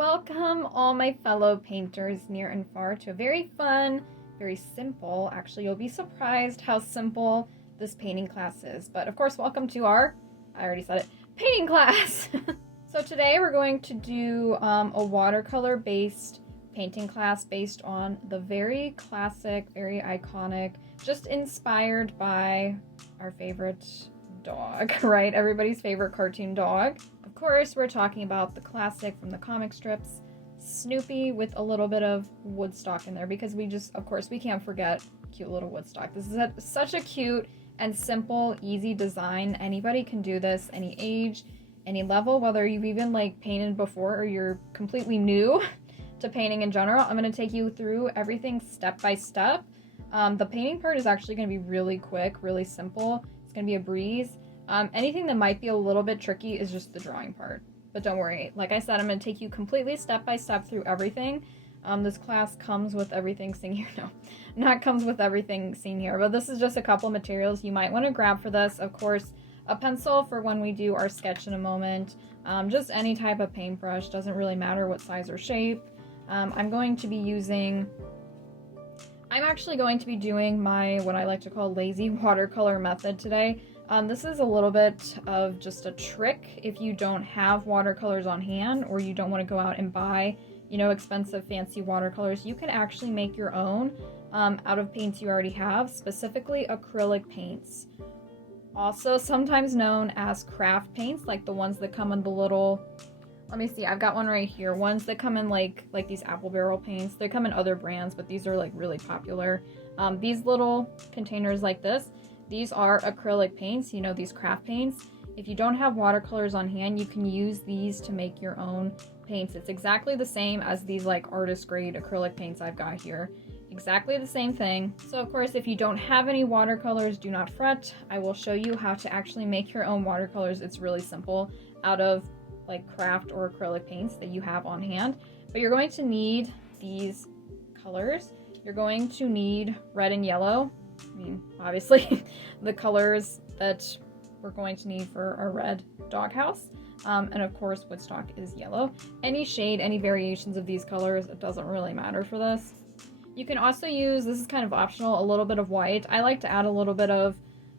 Welcome all my fellow painters near and far to a very fun, very simple, actually you'll be surprised how simple this painting class is. But of course, welcome to our, I already said it, painting class. So today we're going to do a watercolor based painting class based on the very classic, very iconic, just inspired by our favorite dog, right? Everybody's favorite cartoon dog. Of course, we're talking about the classic from the comic strips, Snoopy, with a little bit of Woodstock in there because of course, we can't forget cute little Woodstock. This is such a cute and simple, easy design. Anybody can do this, any age, any level, whether you've even painted before or you're completely new to painting in general. I'm going to take you through everything step by step. The painting part is actually going to be really quick, really simple. It's going to be a breeze. Anything that might be a little bit tricky is just the drawing part. But don't worry. Like I said, I'm going to take you completely step by step through everything. This class comes with everything seen here. No, not comes with everything seen here. But this is just a couple materials you might want to grab for this. Of course, a pencil for when we do our sketch in a moment. Just any type of paintbrush. Doesn't really matter what size or shape. I'm actually going to be doing my, what I like to call lazy watercolor method today. This is a little bit of just a trick if you don't have watercolors on hand or you don't want to go out and buy, expensive fancy watercolors. You can actually make your own out of paints you already have, specifically acrylic paints. Also sometimes known as craft paints, like the ones that come in the little, let me see, I've got one right here. Ones that come in like these apple barrel paints. They come in other brands, but these are really popular. These little containers like this, these are acrylic paints, these craft paints. If you don't have watercolors on hand, you can use these to make your own paints. It's exactly the same as these artist grade acrylic paints I've got here. Exactly the same thing. So of course, if you don't have any watercolors, do not fret. I will show you how to actually make your own watercolors. It's really simple out of craft or acrylic paints that you have on hand. But you're going to need these colors. You're going to need red and yellow. I mean, obviously, the colors that we're going to need for our red doghouse. And of course, Woodstock is yellow. Any shade, any variations of these colors, it doesn't really matter for this. You can also use, this is kind of optional, a little bit of white. I like to add a little bit of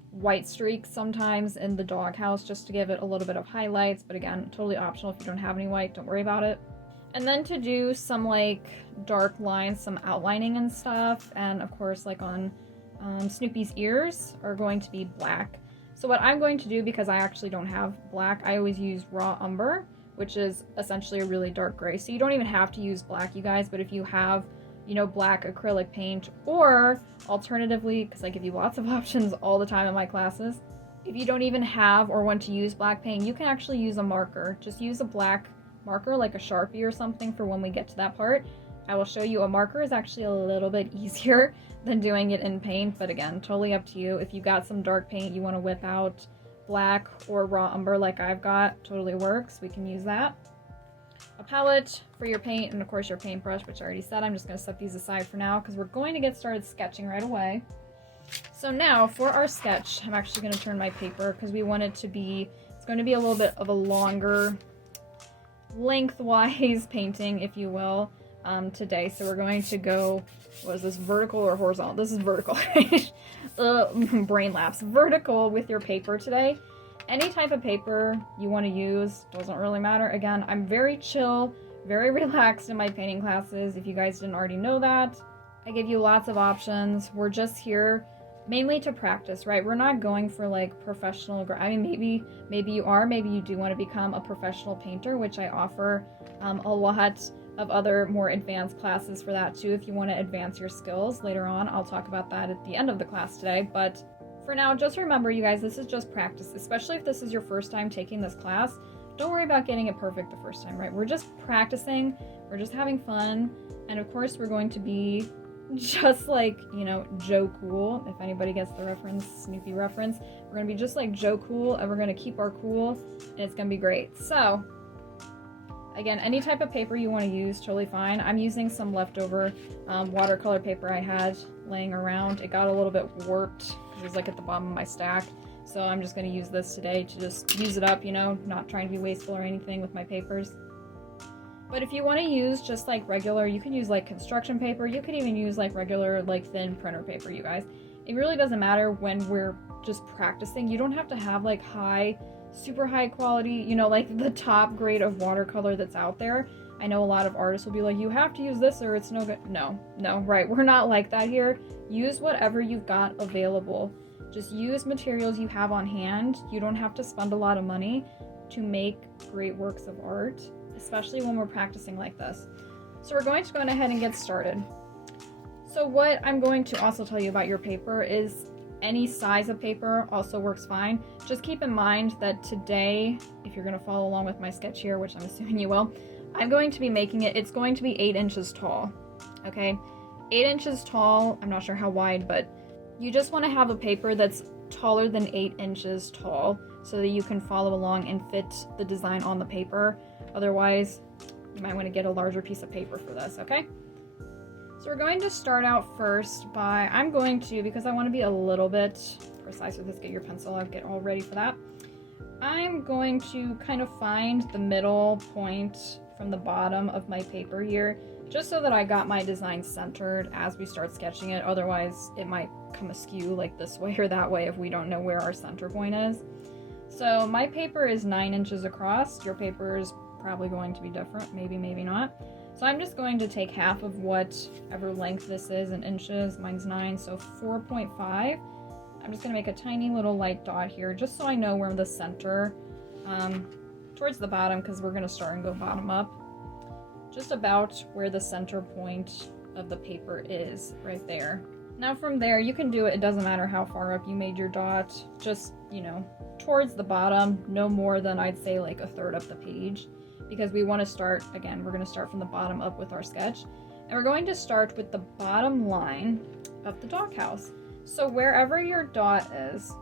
white streaks sometimes in the doghouse just to give it a little bit of highlights. But again, totally optional. If you don't have any white, don't worry about it. And then to do some dark lines, some outlining and stuff. And of course, on Snoopy's ears are going to be black. So what I'm going to do, because I actually don't have black, I always use raw umber, which is essentially a really dark gray. So you don't even have to use black, you guys, but if you have, black acrylic paint, or alternatively, because I give you lots of options all the time in my classes, if you don't even have or want to use black paint, you can actually use a marker. Just use a black marker, like a Sharpie or something, for when we get to that part. I will show you a marker is actually a little bit easier than doing it in paint, but again, totally up to you. If you got some dark paint you want to whip out black or raw umber like I've got, totally works. We can use that. A palette for your paint, and of course your paintbrush, which I already said. I'm just going to set these aside for now because we're going to get started sketching right away. So now for our sketch, I'm actually going to turn my paper because we want it to be, it's going to be a little bit of a longer lengthwise painting, if you will. Today. So we're going to go, what is this, vertical or horizontal? This is vertical. Brain lapse. Vertical with your paper today. Any type of paper you want to use, doesn't really matter. Again, I'm very chill, very relaxed in my painting classes. If you guys didn't already know that, I give you lots of options. We're just here mainly to practice, right? We're not going for professional, I mean, maybe you are, maybe you do want to become a professional painter, which I offer a lot of other more advanced classes for that too. If you want to advance your skills later on, I'll talk about that at the end of the class today. But for now, just remember, you guys, this is just practice, especially if this is your first time taking this class. Don't worry about getting it perfect the first time, right? We're just practicing, we're just having fun, and of course we're going to be just Joe Cool. If anybody gets the reference, Snoopy reference, we're going to be just like Joe Cool, and we're going to keep our cool, and it's going to be great. So again, any type of paper you want to use, totally fine. I'm using some leftover watercolor paper I had laying around. It got a little bit warped because it was at the bottom of my stack. So I'm just going to use this today to just use it up, not trying to be wasteful or anything with my papers. But if you want to use just like regular, you can use like construction paper. You could even use like regular like thin printer paper, you guys. It really doesn't matter when we're just practicing. You don't have to have like super high quality, you know, like the top grade of watercolor that's out there. I know a lot of artists will be like, you have to use this or it's no good. No, right. We're not like that here. Use whatever you've got available. Just use materials you have on hand. You don't have to spend a lot of money to make great works of art, especially when we're practicing like this. So we're going to go ahead and get started. So what I'm going to also tell you about your paper is any size of paper also works fine. Just keep in mind that today, if you're going to follow along with my sketch here, which I'm assuming you will, I'm going to be making it, it's going to be 8 inches tall, okay? 8 inches tall, I'm not sure how wide, but you just want to have a paper that's taller than 8 inches tall so that you can follow along and fit the design on the paper. Otherwise, you might want to get a larger piece of paper for this, okay? So we're going to start out first by, I'm going to, because I want to be a little bit precise with this, get your pencil out, get all ready for that. I'm going to kind of find the middle point from the bottom of my paper here, just so that I got my design centered as we start sketching it. Otherwise, it might come askew like this way or that way if we don't know where our center point is. So my paper is 9 inches across. Your paper is probably going to be different, maybe not. So I'm just going to take half of whatever length this is in inches. Mine's 9, so 4.5. I'm just going to make a tiny little light dot here just so I know where the center, towards the bottom, because we're going to start and go bottom up. Just about where the center point of the paper is, right there. Now from there, you can do it, it doesn't matter how far up you made your dot, just, you know, towards the bottom, no more than I'd say like a third up the page, because we want to start, again, we're going to start from the bottom up with our sketch, and we're going to start with the bottom line of the doghouse. So wherever your dot is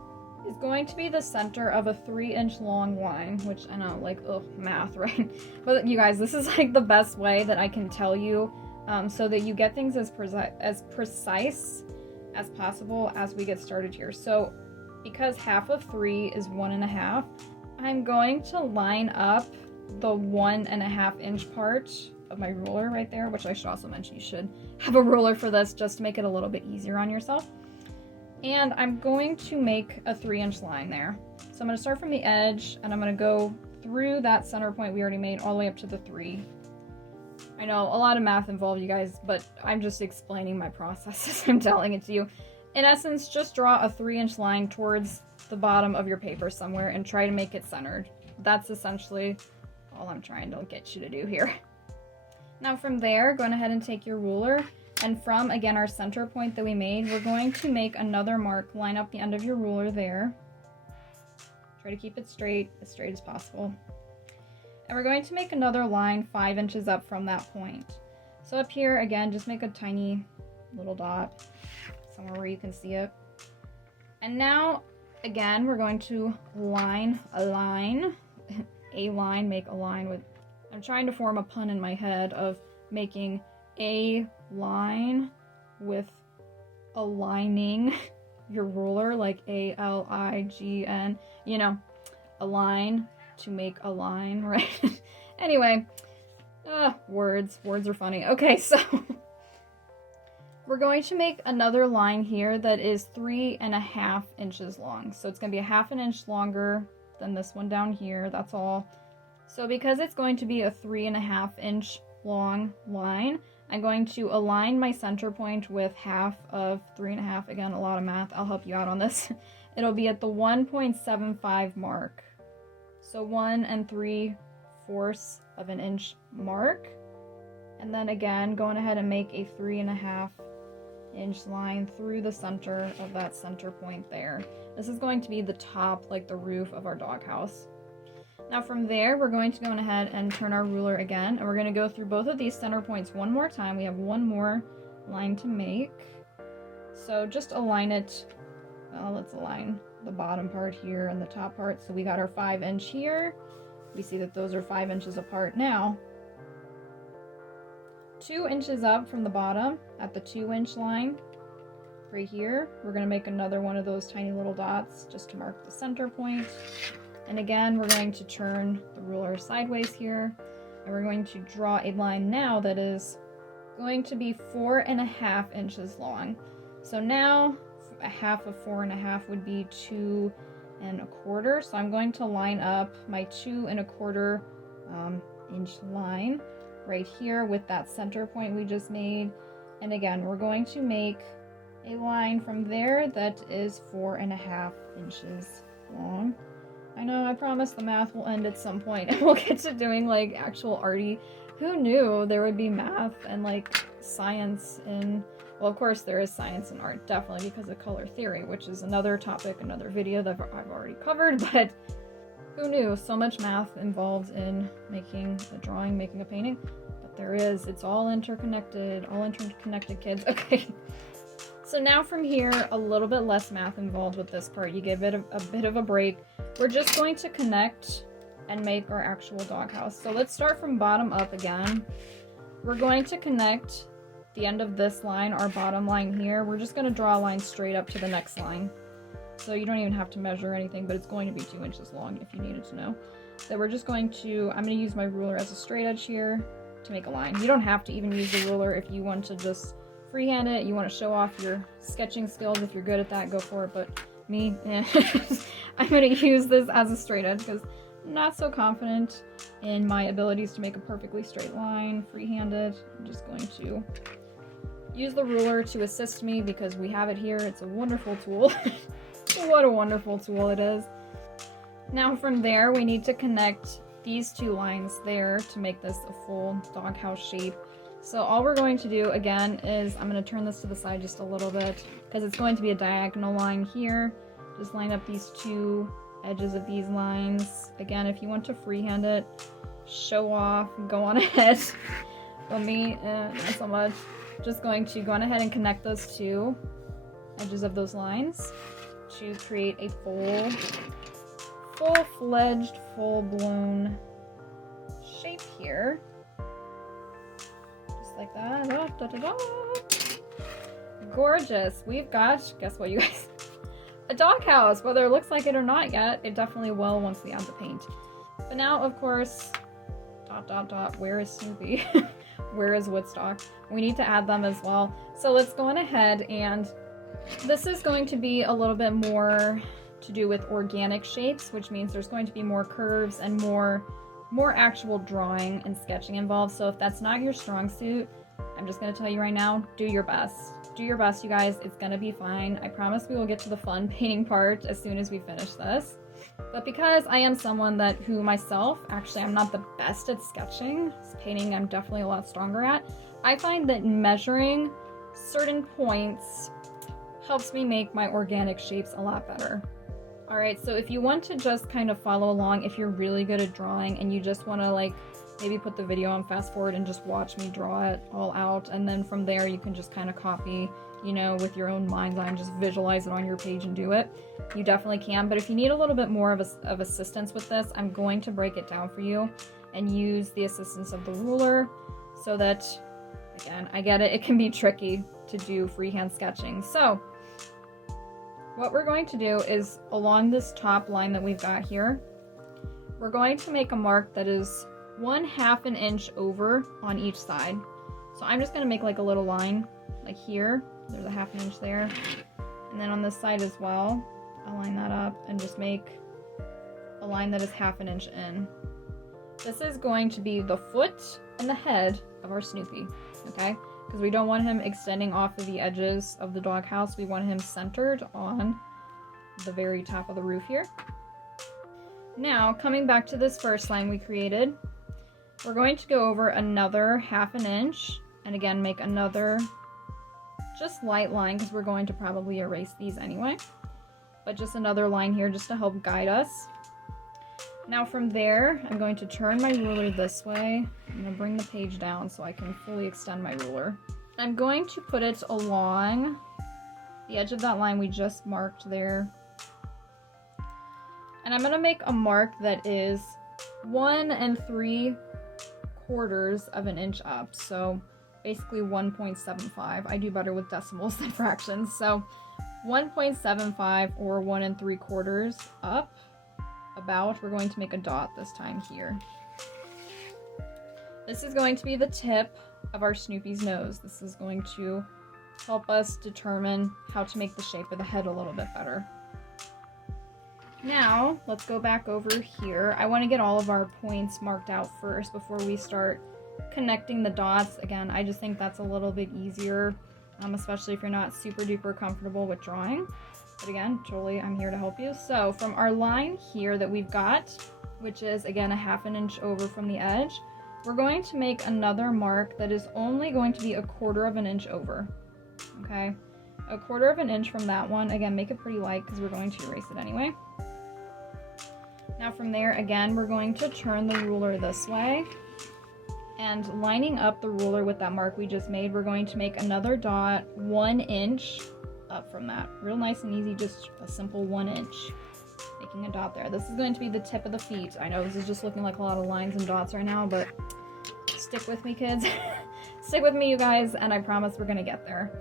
going to be the center of a 3-inch long line, which I know, like, ugh, math, right? But you guys, this is like the best way that I can tell you, so that you get things as precise as possible as we get started here. So because half of 3 is 1.5, I'm going to line up the 1.5-inch part of my ruler right there, which I should also mention you should have a ruler for this just to make it a little bit easier on yourself. And I'm going to make a 3-inch line there. So I'm going to start from the edge and I'm going to go through that center point we already made all the way up to the 3. I know a lot of math involved, you guys, but I'm just explaining my process as I'm telling it to you. In essence, just draw a 3-inch line towards the bottom of your paper somewhere and try to make it centered. That's essentially all I'm trying to get you to do here. Now from there, go ahead and take your ruler, and from, again, our center point that we made, we're going to make another mark. Line up the end of your ruler there. Try to keep it straight as possible. And we're going to make another line 5 inches up from that point. So up here, again, just make a tiny little dot somewhere where you can see it. And now, again, we're going to line a line. Make a line with, I'm trying to form a pun in my head of making a line with aligning your ruler, like A-L-I-G-N, you know, a line to make a line, right? Anyway, words are funny. Okay, so we're going to make another line here that is 3.5 inches long. So it's going to be a 1/2 inch longer than this one down here, that's all. So because it's going to be a 3.5 inch long line, I'm going to align my center point with half of 3.5. Again, a lot of math, I'll help you out on this. It'll be at the 1.75 mark. So 1 3/4 of an inch mark. And then again, going ahead and make a 3.5 inch line through the center of that center point there. This is going to be the top, like the roof of our doghouse. Now from there, we're going to go ahead and turn our ruler again, and we're going to go through both of these center points one more time. We have one more line to make. So just align it, well, let's align the bottom part here and the top part. So we got our 5 inch here. We see that those are 5 inches apart. Now, 2 inches up from the bottom at the 2-inch line, right here, we're going to make another one of those tiny little dots just to mark the center point. And again, we're going to turn the ruler sideways here, and And we're going to draw a line now that is going to be 4.5 inches long. So now a half of 4.5 would be 2.25. So I'm going to line up my 2.25 inch line right here with that center point we just made. And again, we're going to make a line from there that is 4.5 inches long. I know, I promise the math will end at some point and we'll get to doing like actual arty. Who knew there would be math and like science in, well, of course there is science in art, definitely, because of color theory, which is another topic, another video that I've already covered, but who knew so much math involved in making a drawing, making a painting? But there is, it's all interconnected, kids. Okay. So now from here, a little bit less math involved with this part. You give it a bit of a break. We're just going to connect and make our actual doghouse. So let's start from bottom up again. We're going to connect the end of this line, our bottom line here. We're just going to draw a line straight up to the next line. So you don't even have to measure anything, but it's going to be 2 inches long if you needed to know. So we're just going to, I'm going to use my ruler as a straight edge here to make a line. You don't have to even use the ruler if you want to just freehand it. You want to show off your sketching skills. If you're good at that, go for it. But me, I'm going to use this as a straight edge because I'm not so confident in my abilities to make a perfectly straight line freehanded. I'm just going to use the ruler to assist me because we have it here. It's a wonderful tool. What a wonderful tool it is. Now from there, we need to connect these two lines there to make this a full doghouse shape. So all we're going to do again is, I'm going to turn this to the side just a little bit because it's going to be a diagonal line here. Just line up these two edges of these lines. Again, if you want to freehand it, show off, go on ahead. But me, not so much. Just going to go on ahead and connect those two edges of those lines to create a full-fledged, full-blown shape here. Just like that. Da, da, da, da. Gorgeous. We've got, guess what, you guys? A doghouse. Whether it looks like it or not yet, it definitely will once we add the paint. But now, of course, ... where is Snoopy? Where is Woodstock? We need to add them as well. So let's go on ahead, and this is going to be a little bit more to do with organic shapes, which means there's going to be more curves and more actual drawing and sketching involved. So if that's not your strong suit, I'm just going to tell you right now, do your best. Do your best, you guys. It's going to be fine. I promise we will get to the fun painting part as soon as we finish this. But because I am someone who myself, actually I'm not the best at sketching, painting I'm definitely a lot stronger at, I find that measuring certain points helps me make my organic shapes a lot better. Alright, so if you want to just kind of follow along, if you're really good at drawing and you just want to like maybe put the video on fast forward and just watch me draw it all out, and then from there you can just kind of copy, you know, with your own mind's eye and just visualize it on your page and do it. You definitely can, but if you need a little bit more of assistance with this, I'm going to break it down for you and use the assistance of the ruler so that, again, I get it, it can be tricky to do freehand sketching. So what we're going to do is along this top line that we've got here, we're going to make a mark that is 1/2 an inch over on each side. So I'm just going to make like a little line like here. There's a 1/2 an inch there. And then on this side as well, I'll line that up and just make a line that is 1/2 an inch in. This is going to be the foot and the head of our Snoopy, okay? Because we don't want him extending off of the edges of the doghouse. We want him centered on the very top of the roof here. Now, coming back to this first line we created, we're going to go over another 1/2 an inch, and again make another just light line because we're going to probably erase these anyway. But just another line here just to help guide us. Now from there, I'm going to turn my ruler this way. I'm going to bring the page down so I can fully extend my ruler. I'm going to put it along the edge of that line we just marked there. And I'm going to make a mark that is 1 3/4 of an inch up. So basically 1.75. I do better with decimals than fractions. So 1.75 or 1 3/4 up. About, we're going to make a dot this time here. This is going to be the tip of our Snoopy's nose. This is going to help us determine how to make the shape of the head a little bit better. Now, let's go back over here. I want to get all of our points marked out first before we start connecting the dots. Again, I just think that's a little bit easier, especially if you're not super duper comfortable with drawing. But again, totally, I'm here to help you. So from our line here that we've got, which is again a 1/2 inch over from the edge, we're going to make another mark that is only going to be 1/4 inch over. Okay, 1/4 inch from that one. Again, make it pretty light because we're going to erase it anyway. Now from there, again, we're going to turn the ruler this way, and lining up the ruler with that mark we just made, we're going to make another dot 1 inch up from that. Real nice and easy, just a simple 1 inch. Making a dot there. This is going to be the tip of the feet. I know this is just looking like a lot of lines and dots right now, but stick with me, kids. Stick with me, you guys, and I promise we're gonna get there.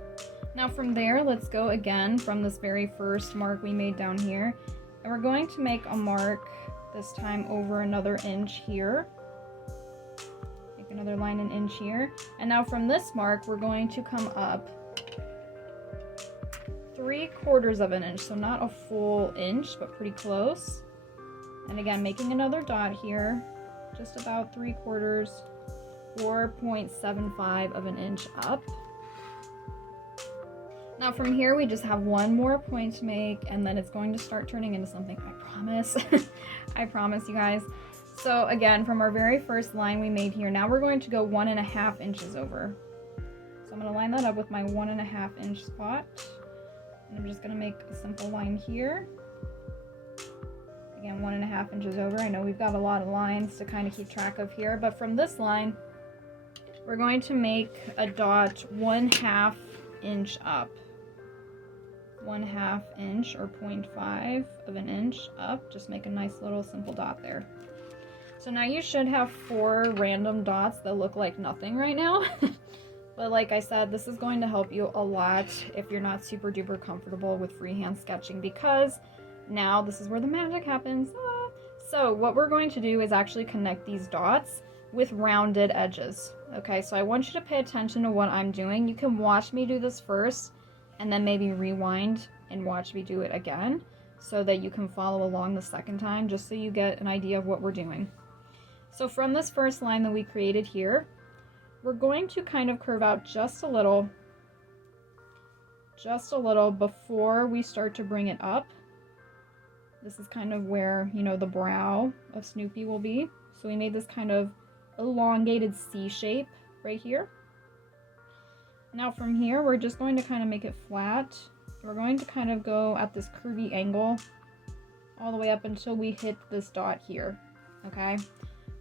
Now from there, let's go again from this very first mark we made down here, and we're going to make a mark this time over another inch here. Make another line 1 inch here. And now from this mark, we're going to come up 3/4 inch, so not a full inch, but pretty close. And again, making another dot here, just about 3/4, 4.75 inch up. Now from here, we just have one more point to make, and then it's going to start turning into something, I promise. I promise you guys. So again, from our very first line we made here, now we're going to go 1.5 inches over. So I'm gonna line that up with my 1.5 inch spot. And I'm just gonna make a simple line here. Again, 1.5 inches over. I know we've got a lot of lines to kind of keep track of here, but from this line, we're going to make a dot 1/2 inch up. 1/2 inch or 0.5 inch up. Just make a nice little simple dot there. So now you should have 4 random dots that look like nothing right now. But like I said, this is going to help you a lot if you're not super duper comfortable with freehand sketching, because now this is where the magic happens. So what we're going to do is actually connect these dots with rounded edges. Okay, so I want you to pay attention to what I'm doing. You can watch me do this first and then maybe rewind and watch me do it again so that you can follow along the second time, just so you get an idea of what we're doing. So from this first line that we created here, we're going to kind of curve out just a little before we start to bring it up. This is kind of where, you know, the brow of Snoopy will be. So we made this kind of elongated C shape right here. Now from here, we're just going to kind of make it flat. We're going to kind of go at this curvy angle all the way up until we hit this dot here, okay?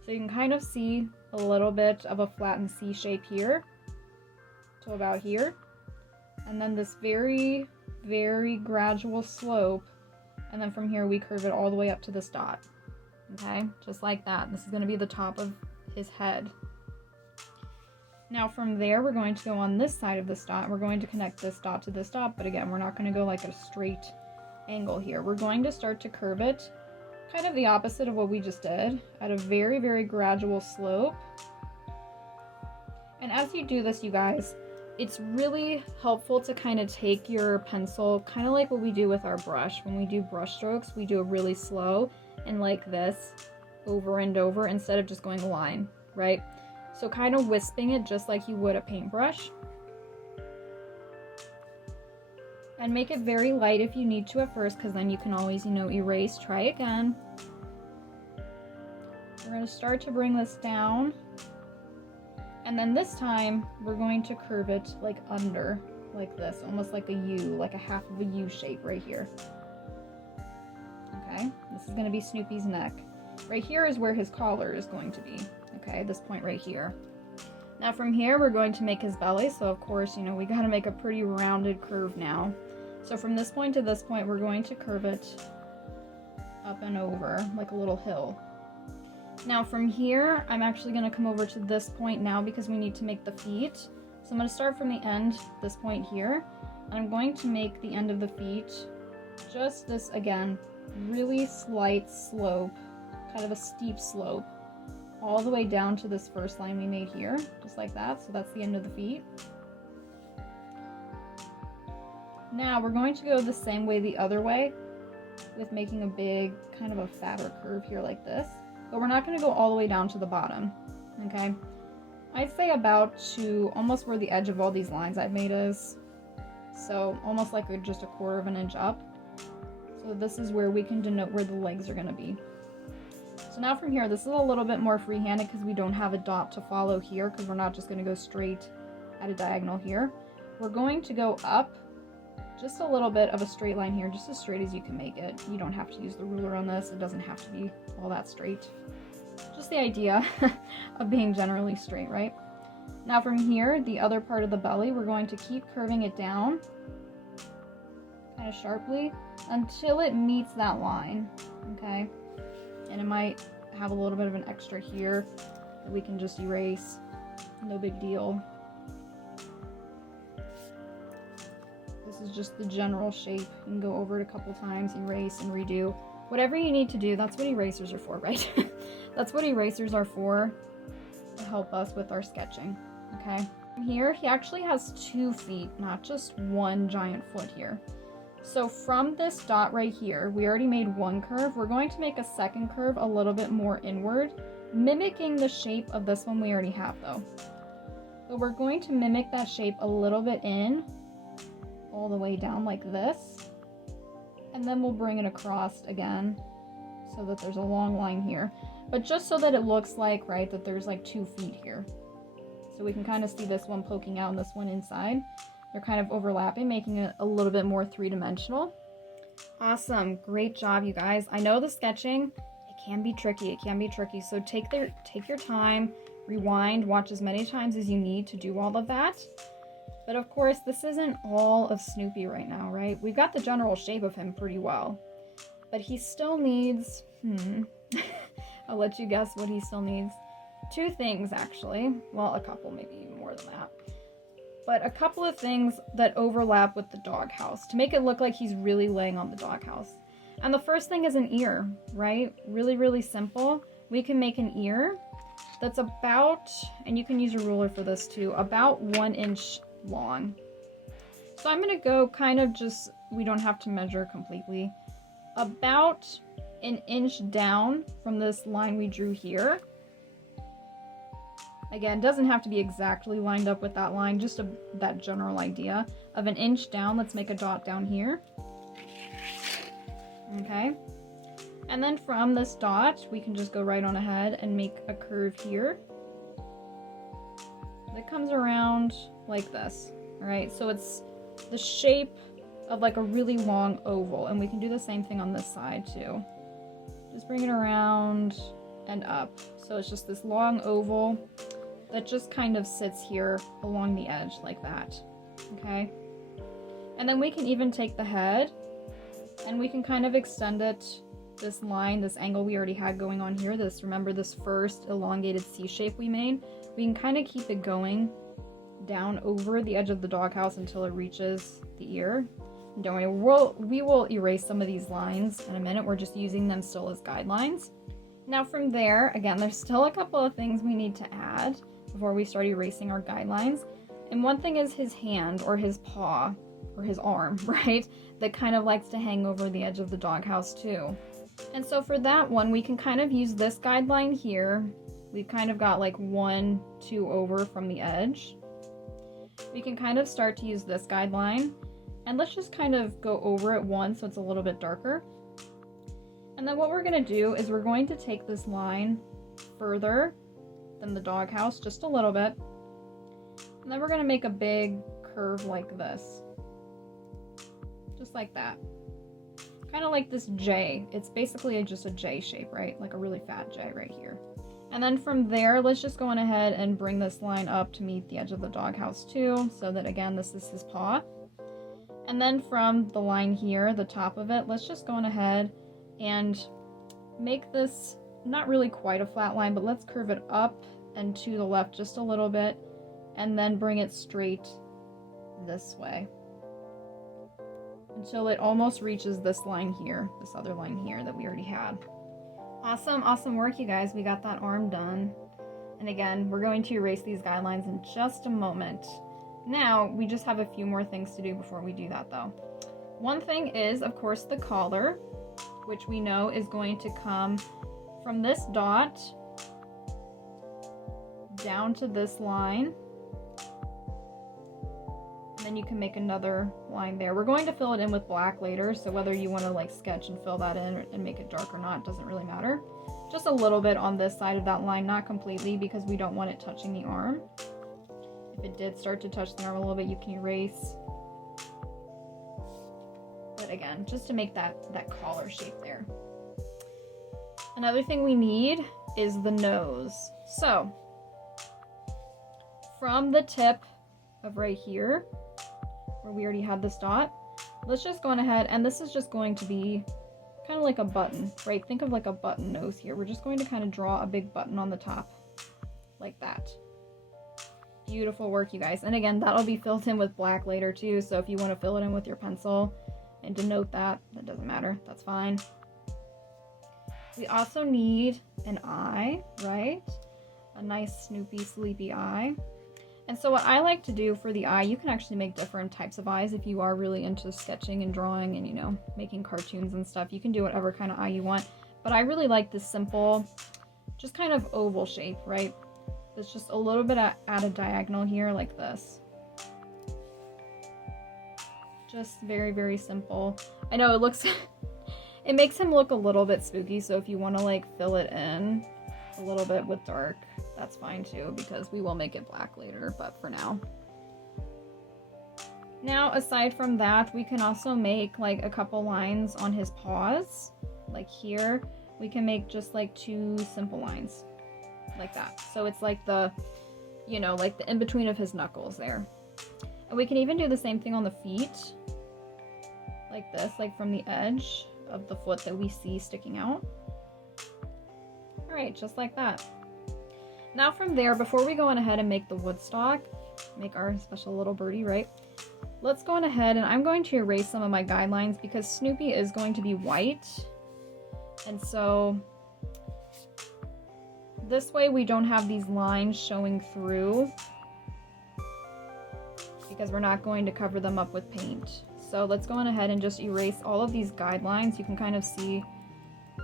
So you can kind of see a little bit of a flattened C shape here to about here. And then this very, very gradual slope. And then from here, we curve it all the way up to this dot, okay? Just like that. This is going to be the top of his head. Now from there, we're going to go on this side of this dot. We're going to connect this dot to this dot, but again, we're not going to go like a straight angle here. We're going to start to curve it kind of the opposite of what we just did, at a very, very gradual slope. And as you do this, you guys, it's really helpful to kind of take your pencil, kind of like what we do with our brush. When we do brush strokes, we do it really slow and like this, over and over, instead of just going a line, right? So kind of wisping it just like you would a paintbrush. And make it very light if you need to at first, because then you can always, you know, erase, try again. We're going to start to bring this down. And then this time, we're going to curve it like under, like this, almost like a U, like a half of a U shape right here. Okay, this is going to be Snoopy's neck. Right here is where his collar is going to be, okay, this point right here. Now from here, we're going to make his belly, so of course, you know, we got to make a pretty rounded curve now. So from this point to this point, we're going to curve it up and over, like a little hill. Now from here, I'm actually going to come over to this point now because we need to make the feet. So I'm going to start from the end, this point here, and I'm going to make the end of the feet just this, again, really slight slope, kind of a steep slope, all the way down to this first line we made here, just like that. So that's the end of the feet. Now we're going to go the same way the other way with making a big, kind of a fatter curve here like this. But we're not going to go all the way down to the bottom, okay? I'd say about to almost where the edge of all these lines I've made is. So almost like just a quarter of an inch up. So this is where we can denote where the legs are going to be. So now from here, this is a little bit more free-handed because we don't have a dot to follow here, because we're not just going to go straight at a diagonal here. We're going to go up just a little bit of a straight line here, just as straight as you can make it. You don't have to use the ruler on this. It doesn't have to be all that straight. Just the idea of being generally straight, right? Now from here, the other part of the belly, we're going to keep curving it down kind of sharply until it meets that line, okay? And it might have a little bit of an extra here that we can just erase. No big deal. This is just the general shape. You can go over it a couple times, erase and redo. Whatever you need to do, that's what erasers are for, right? That's what erasers are for, to help us with our sketching, okay? Here, he actually has 2 feet, not just one giant foot here. So from this dot right here, we already made one curve. We're going to make a second curve a little bit more inward, mimicking the shape of this one we already have though. So we're going to mimic that shape a little bit in, all the way down like this. And then we'll bring it across again so that there's a long line here. But just so that it looks like, right, that there's like 2 feet here. So we can kind of see this one poking out and this one inside. They're kind of overlapping, making it a little bit more three-dimensional. Awesome, great job, you guys. I know the sketching, it can be tricky, So take your time, rewind, watch as many times as you need to do all of that. But of course, this isn't all of Snoopy right now, right? We've got the general shape of him pretty well. But he still needs, I'll let you guess what he still needs. 2 things, actually. Well, a couple, maybe even more than that. But a couple of things that overlap with the doghouse to make it look like he's really laying on the doghouse. And the first thing is an ear, right? Really, really simple. We can make an ear that's about, and you can use a ruler for this too, about 1 inch long. So I'm going to go kind of just, we don't have to measure completely, about 1 inch down from this line we drew here. Again, doesn't have to be exactly lined up with that line, just that general idea of 1 inch down. Let's make a dot down here. Okay. And then from this dot, we can just go right on ahead and make a curve here that comes around like this. All right, so it's the shape of like a really long oval, and we can do the same thing on this side too. Just bring it around and up. So it's just this long oval that just kind of sits here along the edge like that, okay? And then we can even take the head and we can kind of extend it, this line, this angle we already had going on here, remember this first elongated C shape we made? We can kind of keep it going down over the edge of the doghouse until it reaches the ear. And don't worry, we will erase some of these lines in a minute. We're just using them still as guidelines. Now from there, again, there's still a couple of things we need to add before we start erasing our guidelines. And one thing is his hand or his paw or his arm, right? That kind of likes to hang over the edge of the doghouse too. And so for that one, we can kind of use this guideline here. We've kind of got like 1, 2 over from the edge. We can kind of start to use this guideline. And let's just kind of go over it once so it's a little bit darker. And then what we're going to do is we're going to take this line further than the doghouse, just a little bit. And then we're going to make a big curve like this. Just like that. Kind of like this J. It's basically just a J shape, right? Like a really fat J right here. And then from there, let's just go on ahead and bring this line up to meet the edge of the doghouse too, so that again, this is his paw. And then from the line here, the top of it, let's just go on ahead and make this not really quite a flat line, but let's curve it up and to the left just a little bit, and then bring it straight this way until it almost reaches this line here, this other line here that we already had. Awesome, awesome work, you guys. We got that arm done. And again, we're going to erase these guidelines in just a moment. Now, we just have a few more things to do before we do that, though. One thing is, of course, the collar, which we know is going to come from this dot down to this line. And then you can make another line there. We're going to fill it in with black later, so whether you want to like sketch and fill that in and make it dark or not doesn't really matter. Just a little bit on this side of that line, not completely, because we don't want it touching the arm. If it did start to touch the arm a little bit, you can erase. But again, just to make that collar shape there. Another thing we need is the nose. So, from the tip of right here, where we already had this dot, let's just go on ahead, and this is just going to be kind of like a button, right? Think of like a button nose here. We're just going to kind of draw a big button on the top, like that. Beautiful work, you guys. And again, that'll be filled in with black later too, so if you want to fill it in with your pencil and denote that, that doesn't matter, that's fine. We also need an eye, right? A nice Snoopy sleepy eye. And so what I like to do for the eye, you can actually make different types of eyes if you are really into sketching and drawing and, you know, making cartoons and stuff. You can do whatever kind of eye you want. But I really like this simple, just kind of oval shape, right? It's just a little bit at a diagonal here like this. Just very, very simple. I know it looks, it makes him look a little bit spooky. So if you want to like fill it in a little bit with dark, that's fine too, because we will make it black later, but for now. Now, aside from that, we can also make like a couple lines on his paws. Like here, we can make just like 2 simple lines like that. So it's like the, you know, like the in-between of his knuckles there. And we can even do the same thing on the feet. Like this, like from the edge of the foot that we see sticking out. All right, just like that. Now from there, before we go on ahead and make the Woodstock, make our special little birdie, right? Let's go on ahead, and I'm going to erase some of my guidelines because Snoopy is going to be white. And so this way we don't have these lines showing through because we're not going to cover them up with paint. So let's go on ahead and just erase all of these guidelines. You can kind of see,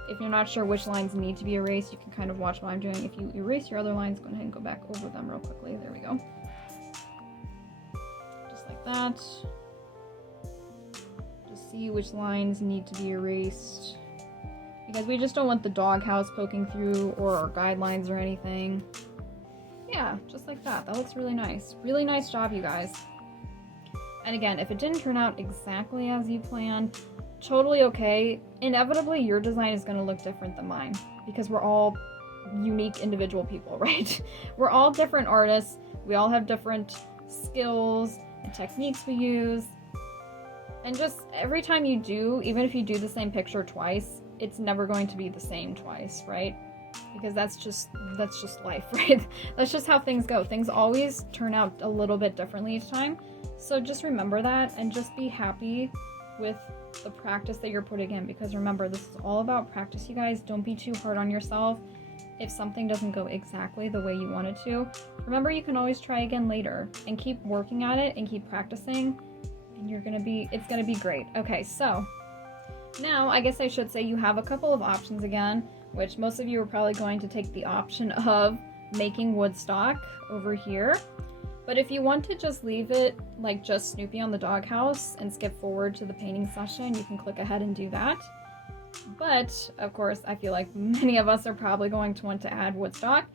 if you're not sure which lines need to be erased, you can kind of watch what I'm doing. If you erase your other lines, go ahead and go back over them real quickly. There we go. Just like that. Just see which lines need to be erased. Because we just don't want the doghouse poking through or our guidelines or anything. Yeah, just like that. That looks really nice. Really nice job, you guys. And again, if it didn't turn out exactly as you planned, totally okay. Inevitably, your design is going to look different than mine because we're all unique individual people, right? We're all different artists. We all have different skills and techniques we use. And just every time you do, even if you do the same picture twice, it's never going to be the same twice, right? Because that's just life, right? That's just how things go. Things always turn out a little bit differently each time. So just remember that and just be happy with the practice that you're putting in, because remember, this is all about practice, you guys. Don't be too hard on yourself. If something doesn't go exactly the way you want it to, remember you can always try again later and keep working at it and keep practicing, and it's gonna be great. Okay, so now I guess I should say you have a couple of options again, which most of you are probably going to take the option of making Woodstock over here. But if you want to just leave it like just Snoopy on the doghouse and skip forward to the painting session, you can click ahead and do that. But of course, I feel like many of us are probably going to want to add Woodstock.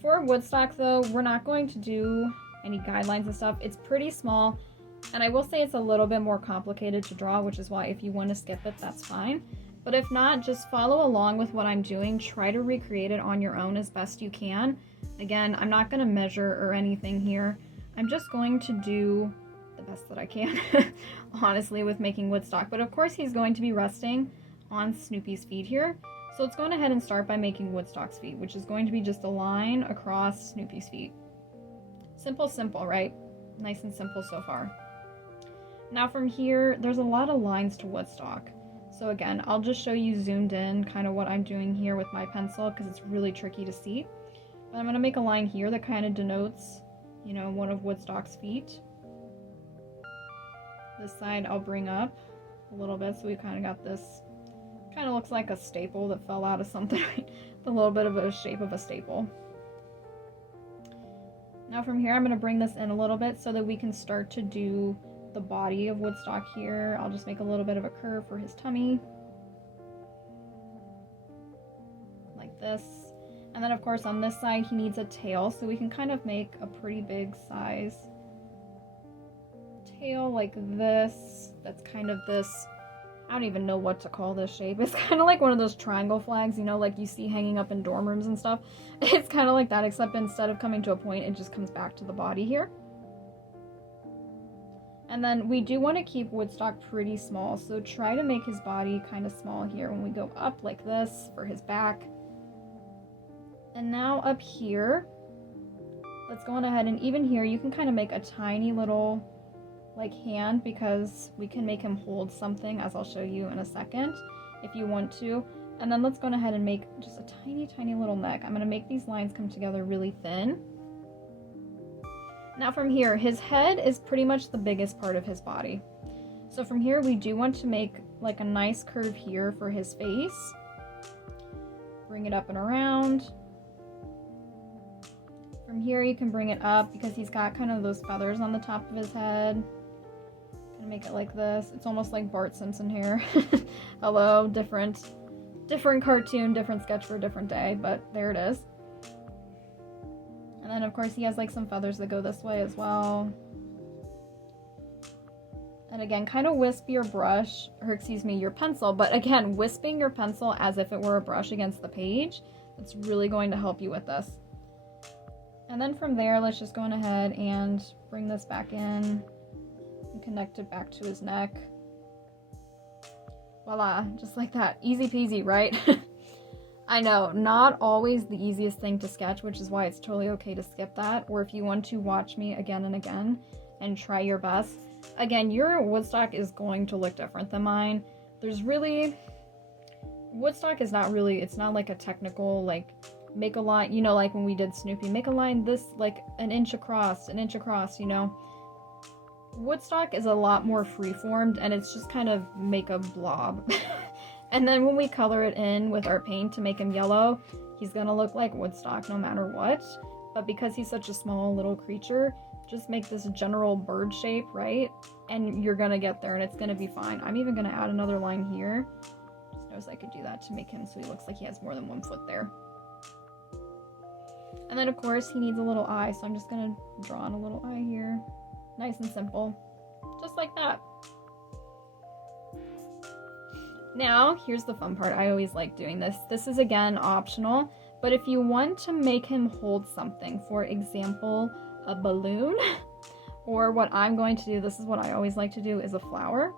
For Woodstock though, we're not going to do any guidelines and stuff. It's pretty small, and I will say it's a little bit more complicated to draw, which is why if you want to skip it, that's fine. But if not, just follow along with what I'm doing. Try to recreate it on your own as best you can. Again, I'm not going to measure or anything here. I'm just going to do the best that I can, honestly, with making Woodstock. But of course, he's going to be resting on Snoopy's feet here. So let's go ahead and start by making Woodstock's feet, which is going to be just a line across Snoopy's feet. Simple, simple, right? Nice and simple so far. Now from here, there's a lot of lines to Woodstock. So again, I'll just show you zoomed in kind of what I'm doing here with my pencil because it's really tricky to see. But I'm going to make a line here that kind of denotes, you know, one of Woodstock's feet. This side I'll bring up a little bit so we kind of got this, kind of looks like a staple that fell out of something, right? A little bit of a shape of a staple. Now from here I'm going to bring this in a little bit so that we can start to do the body of Woodstock here. I'll just make a little bit of a curve for his tummy. Like this. And then of course on this side he needs a tail, so we can kind of make a pretty big size tail like this. That's kind of this, I don't even know what to call this shape. It's kind of like one of those triangle flags, you know, like you see hanging up in dorm rooms and stuff. It's kind of like that, except instead of coming to a point, it just comes back to the body here. And then we do want to keep Woodstock pretty small, so try to make his body kind of small here when we go up like this for his back. And now up here, let's go on ahead, and even here you can kind of make a tiny little like hand, because we can make him hold something, as I'll show you in a second if you want to. And then let's go on ahead and make just a tiny little neck. I'm going to make these lines come together really thin. Now from here, his head is pretty much the biggest part of his body. So from here we do want to make like a nice curve here for his face. Bring it up and around. From here you can bring it up because he's got kind of those feathers on the top of his head. Gonna make it like this. It's almost like Bart Simpson here. Hello, different cartoon, different sketch for a different day, but there it is. And then of course he has like some feathers that go this way as well. And again, kind of wisp your brush, or excuse me, your pencil, but again, wisping your pencil as if it were a brush against the page. That's really going to help you with this. And then from there, let's just go on ahead and bring this back in and connect it back to his neck. Voila, just like that. Easy peasy, right? I know, not always the easiest thing to sketch, which is why it's totally okay to skip that. Or if you want to watch me again and again and try your best. Again, your Woodstock is going to look different than mine. Woodstock is not really, it's not like a technical, like, make a line, you know, like when we did Snoopy, make a line this, like, an inch across, you know. Woodstock is a lot more free-formed, and it's just kind of make a blob. And then when we color it in with our paint to make him yellow, he's gonna look like Woodstock no matter what. But because he's such a small little creature, just make this general bird shape, right? And you're gonna get there and it's gonna be fine. I'm even gonna add another line here. Just noticed I could do that to make him so he looks like he has more than 1 foot there. And then of course he needs a little eye, so I'm just gonna draw on a little eye here. Nice and simple. Just like that. Now, here's the fun part. I always like doing this. This is, again, optional, but if you want to make him hold something, for example, a balloon, or what I'm going to do, this is what I always like to do, is a flower.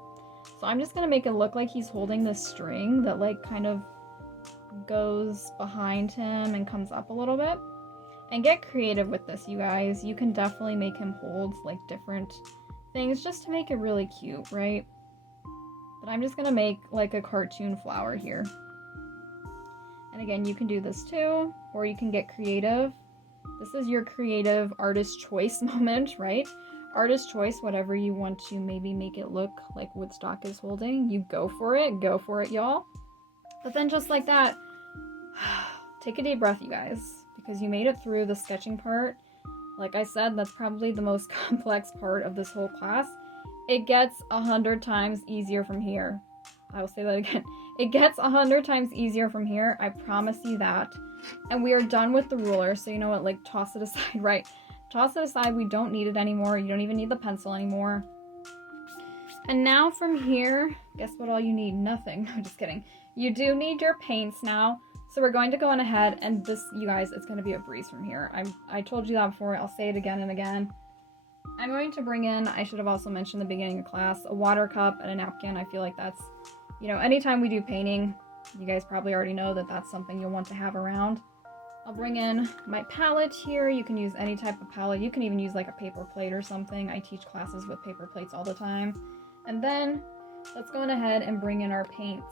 So I'm just going to make it look like he's holding this string that, like, kind of goes behind him and comes up a little bit. And get creative with this, you guys. You can definitely make him hold, like, different things just to make it really cute, right? But I'm just gonna make like a cartoon flower here. And again, you can do this too, or you can get creative. This is your creative artist choice moment, right? Artist choice, whatever you want to maybe make it look like Woodstock is holding. You go for it, y'all. But then just like that, take a deep breath, you guys, because you made it through the sketching part. Like I said, that's probably the most complex part of this whole class. It gets 100 times easier from here. I will say that again. It gets 100 times easier from here. I promise you that. And we are done with the ruler. So you know what? Like, toss it aside, right? Toss it aside. We don't need it anymore. You don't even need the pencil anymore. And now from here, guess what all you need? Nothing. I'm just kidding. You do need your paints now. So we're going to go on ahead, and this, you guys, it's going to be a breeze from here. I told you that before. I'll say it again and again. I'm going to bring in, I should have also mentioned in the beginning of class, a water cup and a napkin. I feel like that's, you know, anytime we do painting, you guys probably already know that that's something you'll want to have around. I'll bring in my palette here. You can use any type of palette. You can even use like a paper plate or something. I teach classes with paper plates all the time. And then let's go on ahead and bring in our paints.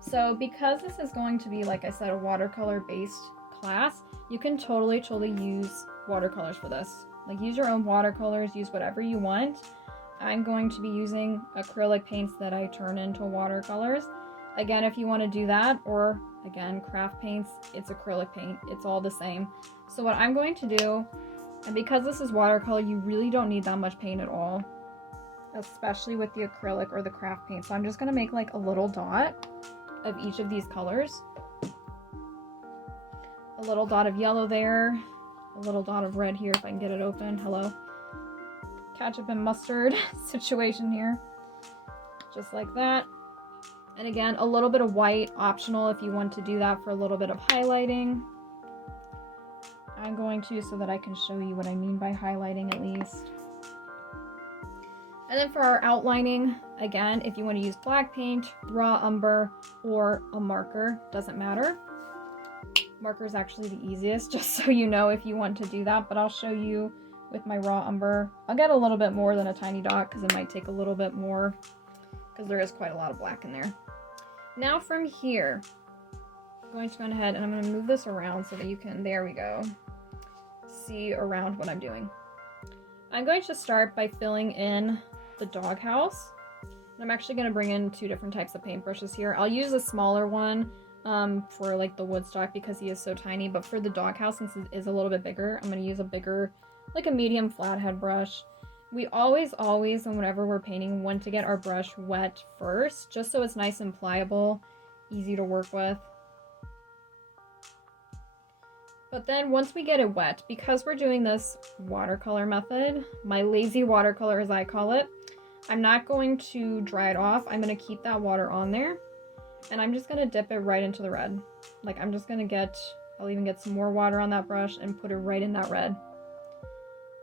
So because this is going to be, like I said, a watercolor based class, you can totally use watercolors for this. Like, use your own watercolors, use whatever you want. I'm going to be using acrylic paints that I turn into watercolors. Again, if you want to do that, or again, craft paints, it's acrylic paint. It's all the same. So what I'm going to do, and because this is watercolor, you really don't need that much paint at all, especially with the acrylic or the craft paint. So I'm just going to make like a little dot of each of these colors. A little dot of yellow there, a little dot of red here if I can get it open. Hello. Ketchup and mustard situation here. Just like that. And again, a little bit of white, optional if you want to do that for a little bit of highlighting. I'm going to, so that I can show you what I mean by highlighting at least. And then for our outlining, again, if you want to use black paint, raw umber, or a marker, doesn't matter. Marker is actually the easiest, just so you know if you want to do that, but I'll show you with my raw umber. I'll get a little bit more than a tiny dot because it might take a little bit more, because there is quite a lot of black in there. Now from here, I'm going to go ahead and I'm going to move this around so that you can, there we go, see around what I'm doing. I'm going to start by filling in the doghouse. I'm actually going to bring in two different types of paintbrushes here. I'll use a smaller one for like the Woodstock because he is so tiny, but for the doghouse, since it is a little bit bigger, I'm going to use a bigger, like a medium flathead brush. We always, and whenever we're painting, want to get our brush wet first, just so it's nice and pliable, easy to work with. But then once we get it wet, because we're doing this watercolor method, my lazy watercolor as I call it, I'm not going to dry it off. I'm going to keep that water on there, and I'm just going to dip it right into the red. Like, I'm just going to I'll even get some more water on that brush and put it right in that red.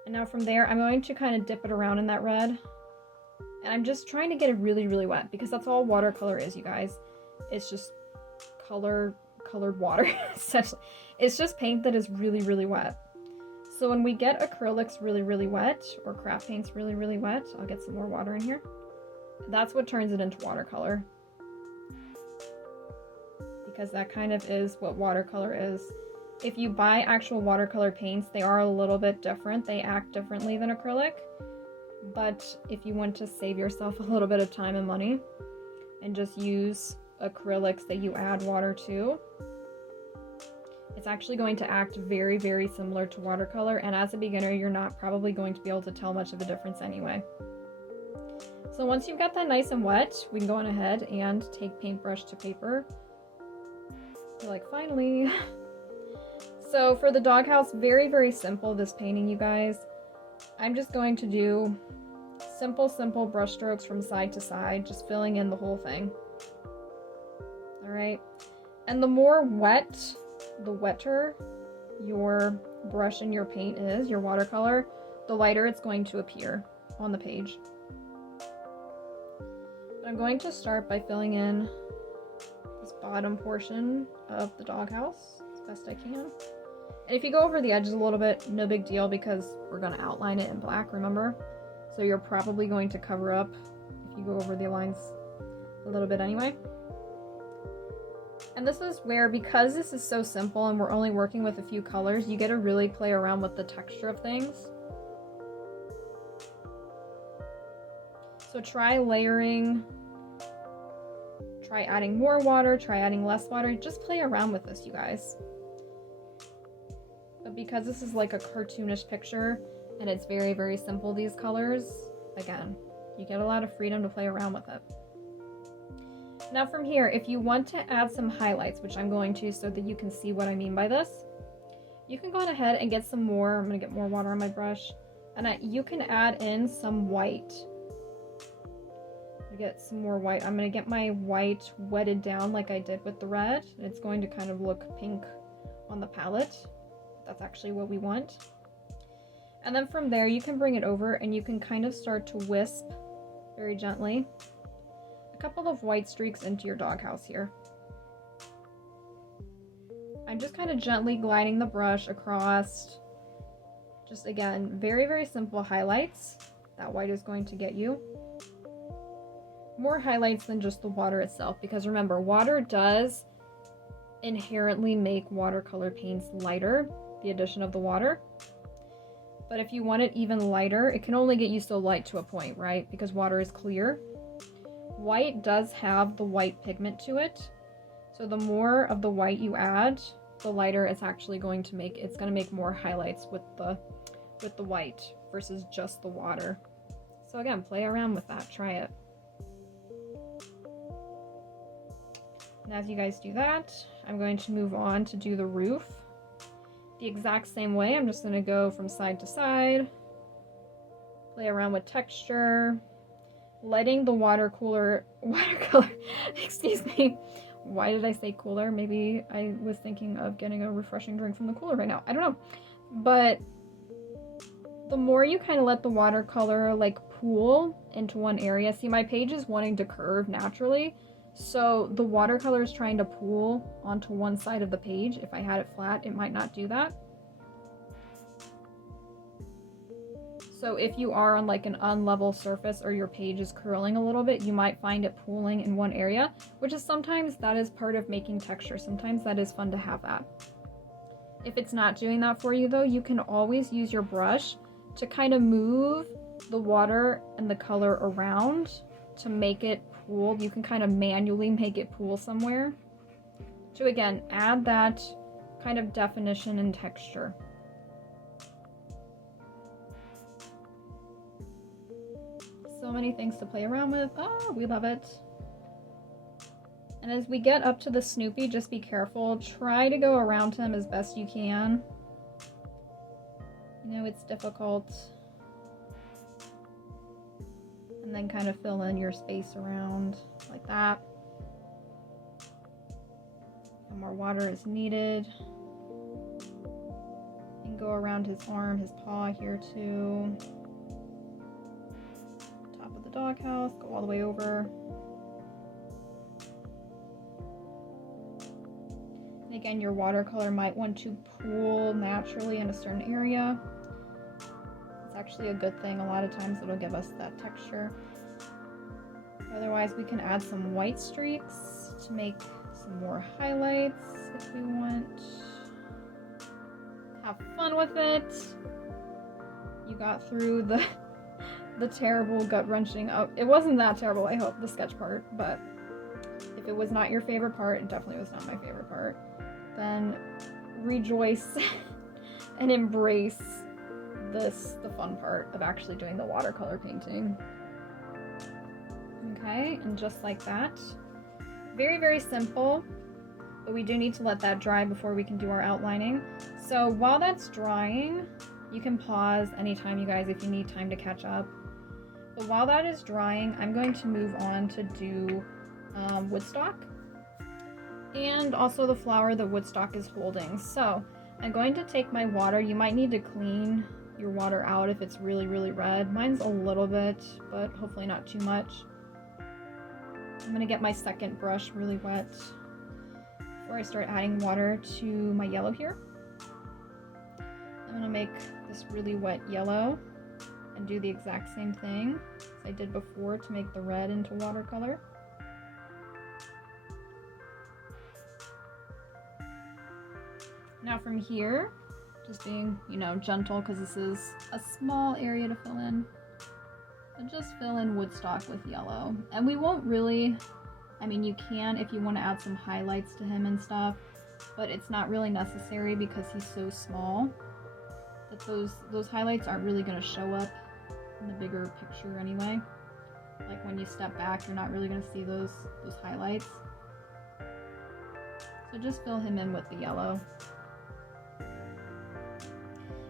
And now from there, I'm going to kind of dip it around in that red. And I'm just trying to get it really, really wet, because that's all watercolor is, you guys. It's just colored water, essentially. It's just paint that is really, really wet. So when we get acrylics really, really wet, or craft paints really, really wet, I'll get some more water in here. That's what turns it into watercolor. Because that kind of is what watercolor is. If you buy actual watercolor paints, they are a little bit different. They act differently than acrylic. But if you want to save yourself a little bit of time and money and just use acrylics that you add water to, it's actually going to act very, very similar to watercolor. And as a beginner, you're not probably going to be able to tell much of a difference anyway. So once you've got that nice and wet, we can go on ahead and take paintbrush to paper. You're like, finally. So for the doghouse, very, very simple, this painting, you guys. I'm just going to do simple brush strokes from side to side, just filling in the whole thing. All right. And the more wet, the wetter your brush and your paint is, your watercolor, the lighter it's going to appear on the page. I'm going to start by filling in this bottom portion of the doghouse as best I can. And if you go over the edges a little bit, no big deal, because we're going to outline it in black, remember? So you're probably going to cover up if you go over the lines a little bit anyway. And this is where, because this is so simple and we're only working with a few colors, you get to really play around with the texture of things. So try layering, try adding more water, try adding less water, just play around with this, you guys. But because this is like a cartoonish picture and it's very, very simple, these colors, again, you get a lot of freedom to play around with it. Now from here, if you want to add some highlights, which I'm going to so that you can see what I mean by this, you can go on ahead and get some more. I'm going to get more water on my brush, and you can add in some white. Get some more white. I'm going to get my white wetted down like I did with the red, and it's going to kind of look pink on the palette. That's actually what we want. And then from there, you can bring it over and you can kind of start to wisp very gently a couple of white streaks into your doghouse here. I'm just kind of gently gliding the brush across. Just again, very, very simple highlights. That white is going to get you. more highlights than just the water itself, because remember, water does inherently make watercolor paints lighter, the addition of the water. But if you want it even lighter, it can only get you so light to a point, right? Because water is clear. White does have the white pigment to it. So the more of the white you add, the lighter it's actually going to make. It's going to make more highlights with the white versus just the water. So again, play around with that, try it. And as you guys do that, I'm going to move on to do the roof. The exact same way, I'm just going to go from side to side, play around with texture, letting the watercolor, excuse me, why did I say cooler? Maybe I was thinking of getting a refreshing drink from the cooler right now. I don't know. But the more you kind of let the watercolor like pool into one area, see my page is wanting to curve naturally. So the watercolor is trying to pool onto one side of the page. If I had it flat, it might not do that. So if you are on like an unlevel surface or your page is curling a little bit, you might find it pooling in one area, which is sometimes that is part of making texture. Sometimes that is fun to have that. If it's not doing that for you though, you can always use your brush to kind of move the water and the color around to make it pool. You can kind of manually make it pool somewhere to again add that kind of definition and texture. So many things to play around with. Oh, we love it. And as we get up to the Snoopy, just be careful. Try to go around him as best you can. You know, it's difficult. And then kind of fill in your space around like that. And more water is needed. And go around his arm, his paw here too. Top of the doghouse, go all the way over. And again, your watercolor might want to pool naturally in a certain area. It's actually a good thing. A lot of times it'll give us that texture. Otherwise, we can add some white streaks to make some more highlights if we want. Have fun with it. You got through the terrible gut-wrenching. Oh, it wasn't that terrible, I hope, the sketch part, but if it was not your favorite part, it definitely was not my favorite part, then rejoice and embrace the fun part of actually doing the watercolor painting. Okay, and just like that. Very, very simple, but we do need to let that dry before we can do our outlining. So while that's drying, you can pause anytime, you guys, if you need time to catch up. But while that is drying, I'm going to move on to do Woodstock and also the flower that Woodstock is holding. So I'm going to take my water. You might need to clean your water out if it's really, really red. Mine's a little bit, but hopefully not too much. I'm going to get my second brush really wet before I start adding water to my yellow here. I'm going to make this really wet yellow and do the exact same thing as I did before to make the red into watercolor. Now from here, just being, you know, gentle because this is a small area to fill in. And just fill in Woodstock with yellow. And we won't really, I mean, you can if you want to add some highlights to him and stuff, but it's not really necessary because he's so small that those highlights aren't really going to show up in the bigger picture anyway. Like when you step back, you're not really going to see those highlights. So just fill him in with the yellow.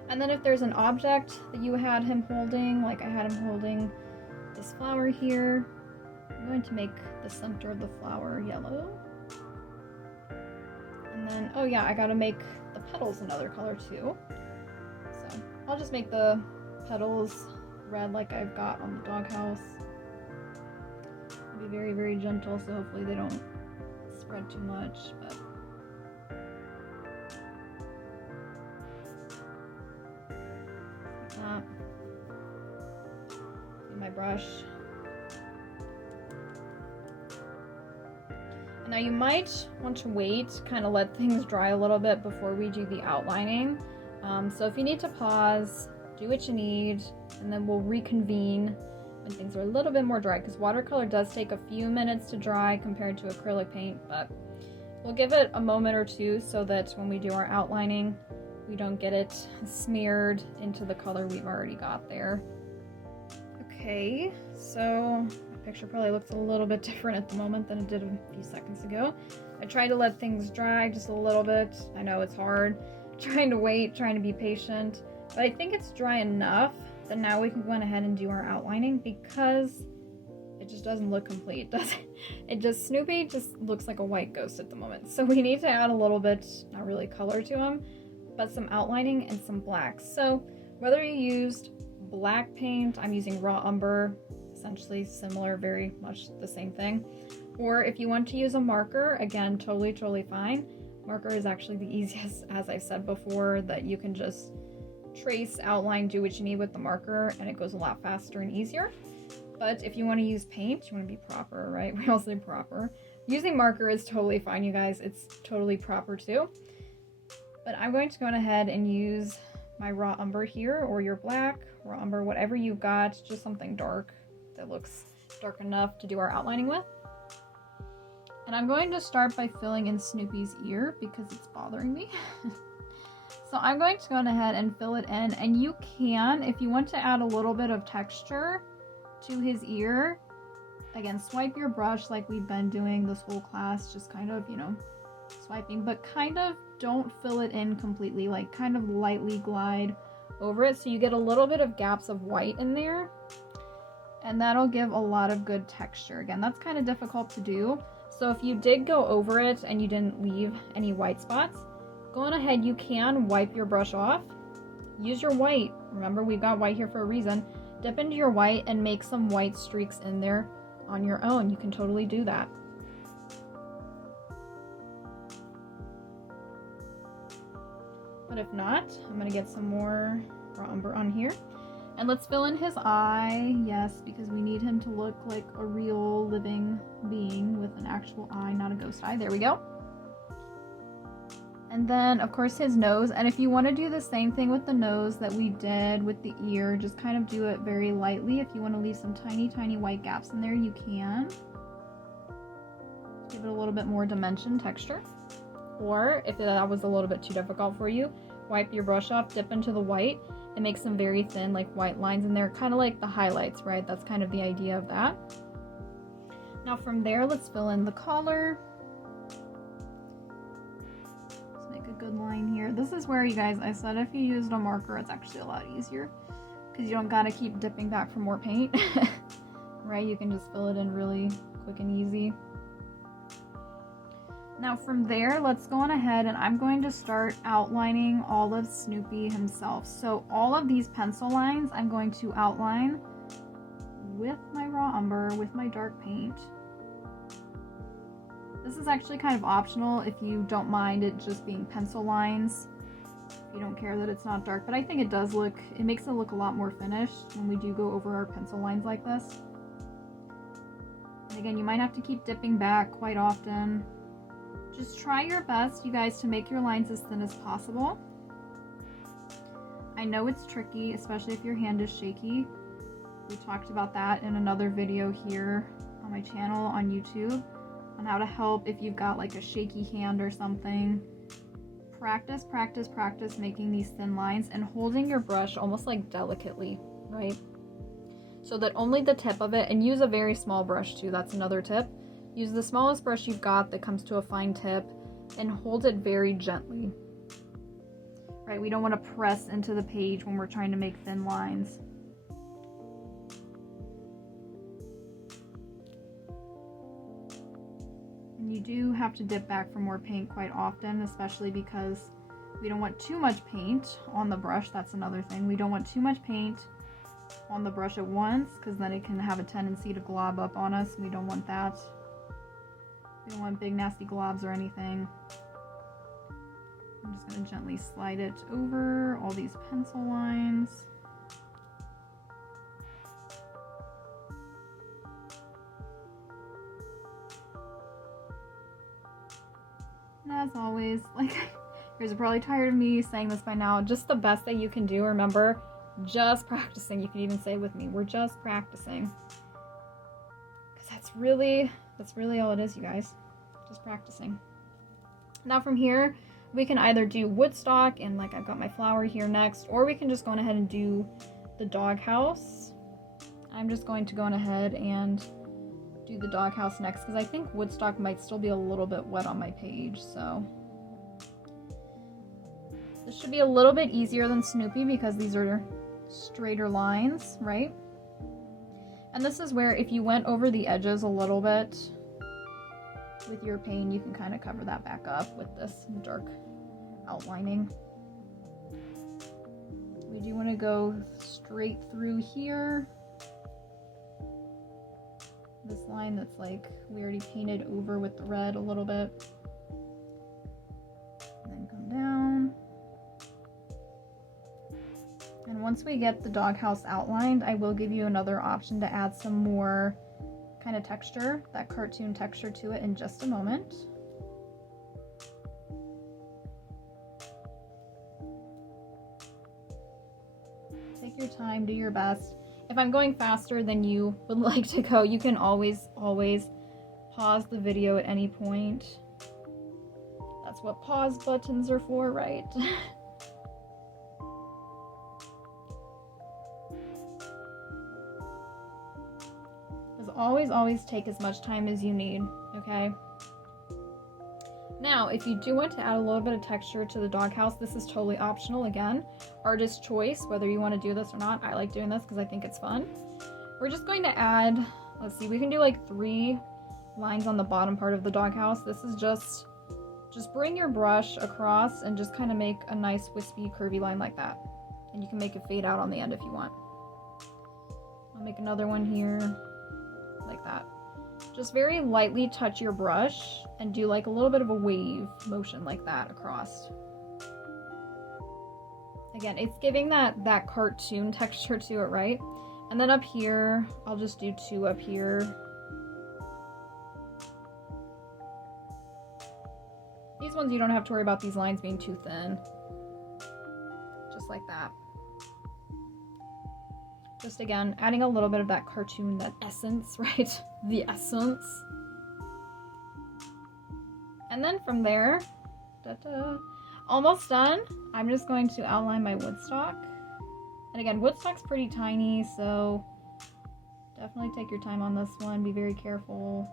And then if there's an object that you had him holding, like I had him holding this flower here, I'm going to make the center of the flower yellow. And then, oh yeah, I gotta make the petals another color too. So I'll just make the petals red like I've got on the doghouse. Be very, very gentle, so hopefully they don't spread too much, but my brush. Now you might want to wait, kind of let things dry a little bit before we do the outlining. So if you need to pause, do what you need, and then we'll reconvene when things are a little bit more dry, because watercolor does take a few minutes to dry compared to acrylic paint, but we'll give it a moment or two so that when we do our outlining, we don't get it smeared into the color we've already got there. Okay, so my picture probably looks a little bit different at the moment than it did a few seconds ago. I tried to let things dry just a little bit. I know it's hard, trying to wait, trying to be patient, but I think it's dry enough that now we can go ahead and do our outlining, because it just doesn't look complete, does it? Snoopy just looks like a white ghost at the moment. So we need to add a little bit, not really color to him, but some outlining and some blacks. So whether you used black paint, I'm using raw umber, essentially similar, very much the same thing. Or if you want to use a marker, again, totally fine. Marker is actually the easiest, as I've said before, that you can just trace, outline, do what you need with the marker, and it goes a lot faster and easier. But if you want to use paint, you want to be proper, right? We all say proper. Using marker is totally fine, you guys. It's totally proper too. But I'm going to go ahead and use my raw umber here, or your black, raw umber, whatever you've got, just something dark that looks dark enough to do our outlining with. And I'm going to start by filling in Snoopy's ear because it's bothering me. So I'm going to go ahead and fill it in, and you can, if you want to add a little bit of texture to his ear, again, swipe your brush like we've been doing this whole class, just kind of, you know, swiping, but kind of don't fill it in completely, like kind of lightly glide over it so you get a little bit of gaps of white in there, and that'll give a lot of good texture. Again, that's kind of difficult to do, so if you did go over it and you didn't leave any white spots, go on ahead, you can wipe your brush off, use your white, remember we've got white here for a reason, dip into your white and make some white streaks in there on your own. You can totally do that. But if not, I'm gonna get some more raw umber on here. And let's fill in his eye, yes, because we need him to look like a real living being with an actual eye, not a ghost eye. There we go. And then, of course, his nose. And if you want to do the same thing with the nose that we did with the ear, just kind of do it very lightly. If you want to leave some tiny white gaps in there, you can. Give it a little bit more dimension, texture. Or if that was a little bit too difficult for you, wipe your brush off, dip into the white, and make some very thin, like white lines in there, kind of like the highlights, right? That's kind of the idea of that. Now from there, let's fill in the collar. Good line here. This is where, you guys, I said if you used a marker, it's actually a lot easier because you don't gotta keep dipping back for more paint. Right? You can just fill it in really quick and easy. Now from there, let's go on ahead and I'm going to start outlining all of Snoopy himself. So all of these pencil lines I'm going to outline with my raw umber, with my dark paint. This is actually kind of optional if you don't mind it just being pencil lines. If you don't care that it's not dark, but I think it does look, it makes it look a lot more finished when we do go over our pencil lines like this. And again, you might have to keep dipping back quite often. Just try your best, you guys, to make your lines as thin as possible. I know it's tricky, especially if your hand is shaky. We talked about that in another video here on my channel on YouTube. On how to help if you've got like a shaky hand or something. Practice making these thin lines and holding your brush almost like delicately, right? So that only the tip of it, and use a very small brush too, that's another tip. Use the smallest brush you've got that comes to a fine tip and hold it very gently. Right, we don't want to press into the page when we're trying to make thin lines. You do have to dip back for more paint quite often, especially because we don't want too much paint on the brush. That's another thing. We don't want too much paint on the brush at once because then it can have a tendency to glob up on us. We don't want that. We don't want big nasty globs or anything. I'm just going to gently slide it over all these pencil lines. always, like, you guys are probably tired of me saying this by now, just the best that you can do, remember, just practicing. You can even say with me, we're just practicing. Because that's really all it is, you guys. Just practicing. Now from here, we can either do Woodstock, and like I've got my flower here next, or we can just go on ahead and do the doghouse. I'm just going to go on ahead and do the doghouse next, because I think Woodstock might still be a little bit wet on my page, so. This should be a little bit easier than Snoopy because these are straighter lines, right? And this is where if you went over the edges a little bit with your paint, you can kind of cover that back up with this dark outlining. We do want to go straight through here. This line that's like we already painted over with the red a little bit. And then come down. And once we get the doghouse outlined, I will give you another option to add some more kind of texture, that cartoon texture to it in just a moment. Take your time, do your best. If I'm going faster than you would like to go, you can always pause the video at any point. That's what pause buttons are for, right? Always take as much time as you need, okay? Now, if you do want to add a little bit of texture to the doghouse, this is totally optional. Again, artist choice, whether you want to do this or not. I like doing this because I think it's fun. We're just going to add, let's see, we can do like 3 lines on the bottom part of the doghouse. This is just bring your brush across and just kind of make a nice wispy curvy line like that. And you can make it fade out on the end if you want. I'll make another one here. Like that. Just very lightly touch your brush and do like a little bit of a wave motion like that across. Again, it's giving that cartoon texture to it, right? And then up here, I'll just do 2 up here. These ones you don't have to worry about these lines being too thin. Just like that. Just again, adding a little bit of that cartoon, that essence, right? The essence. And then from there, almost done. I'm just going to outline my Woodstock. And again, Woodstock's pretty tiny, so definitely take your time on this one. Be very careful.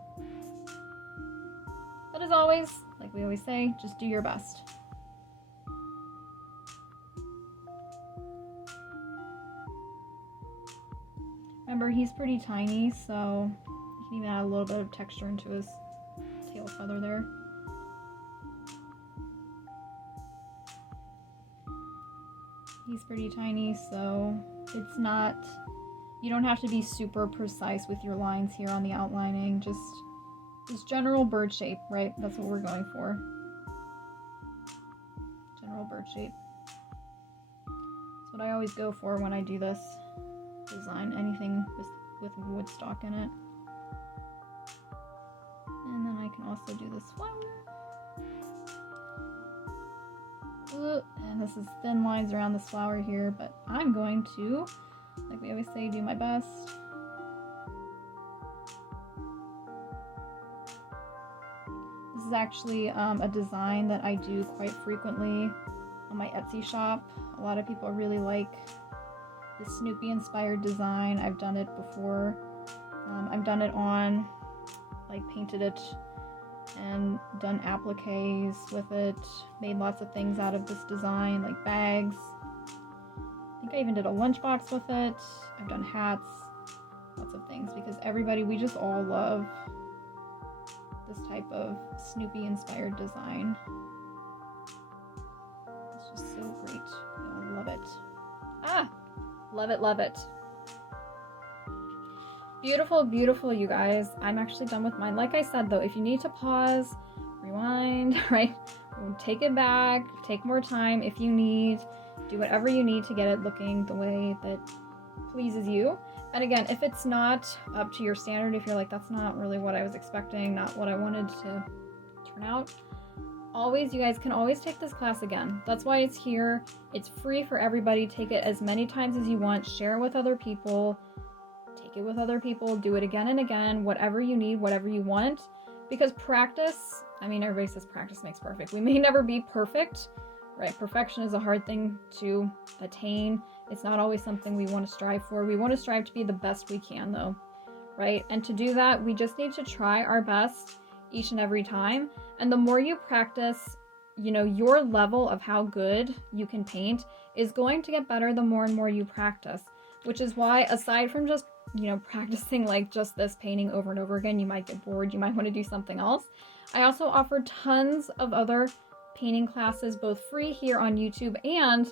But as always, like we always say, just do your best. Remember, he's pretty tiny, so you can even add a little bit of texture into his tail feather there. He's pretty tiny, so it's not, you don't have to be super precise with your lines here on the outlining, just general bird shape, right? That's what we're going for. General bird shape. That's what I always go for when I do this design, anything with Woodstock in it. And then I can also do this flower. And this is thin lines around this flower here, but I'm going to, like we always say, do my best. This is actually a design that I do quite frequently on my Etsy shop. A lot of people really like this Snoopy inspired design. I've done it before. I've done it on, like, painted it and done appliques with it, made lots of things out of this design, like bags. I think I even did a lunchbox with it. I've done hats, lots of things, because everybody, we just all love this type of Snoopy inspired design. It's just so great. I love it. Ah! Love it, love it. Beautiful, beautiful, you guys. I'm actually done with mine. Like I said, though, if you need to pause, rewind, right? Take it back, take more time if you need. Do whatever you need to get it looking the way that pleases you. And again, if it's not up to your standard, if you're like, that's not really what I was expecting, not what I wanted to turn out, always, you guys can always take this class again. That's why it's here. It's free for everybody. Take it as many times as you want. Share it with other people. Take it with other people. Do it again and again. Whatever you need, whatever you want. Because practice, I mean, everybody says practice makes perfect. We may never be perfect, right? Perfection is a hard thing to attain. It's not always something we want to strive for. We want to strive to be the best we can, though, right? And to do that, we just need to try our best each and every time. And the more you practice, you know, your level of how good you can paint is going to get better the more and more you practice, which is why, aside from just, you know, practicing like just this painting over and over again, you might get bored, you might want to do something else. I also offer tons of other painting classes, both free here on YouTube and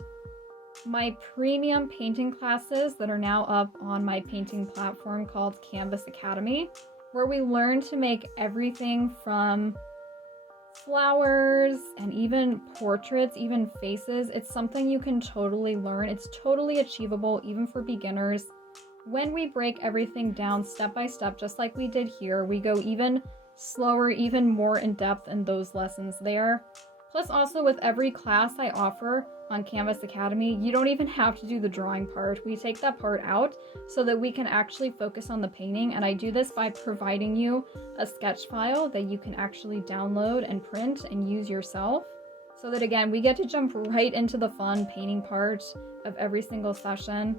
my premium painting classes that are now up on my painting platform called Canvas Academy, where we learn to make everything from flowers and even portraits, even faces. It's something you can totally learn. It's totally achievable, even for beginners. When we break everything down step by step, just like we did here, we go even slower, even more in depth in those lessons there. Plus, also with every class I offer on Canvas Academy, you don't even have to do the drawing part. We take that part out so that we can actually focus on the painting. And I do this by providing you a sketch file that you can actually download and print and use yourself. So that, again, we get to jump right into the fun painting part of every single session.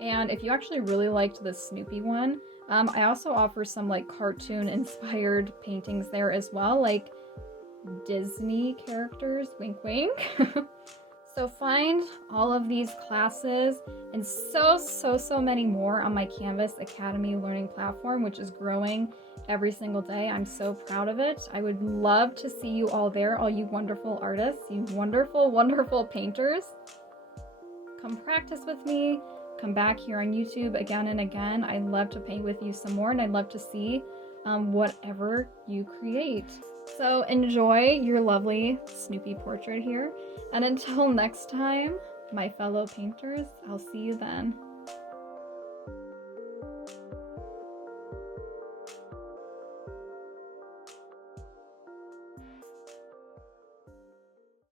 And if you actually really liked the Snoopy one, I also offer some like cartoon inspired paintings there as well, like Disney characters, wink wink. So find all of these classes and so many more on my Canvas Academy learning platform, which is growing every single day. I'm so proud of it. I would love to see you all there, all you wonderful artists, you wonderful painters. Come practice with me. Come back here on YouTube again and again. I'd love to paint with you some more, and I'd love to see whatever you create. So enjoy your lovely Snoopy portrait here. And until next time, my fellow painters, I'll see you then.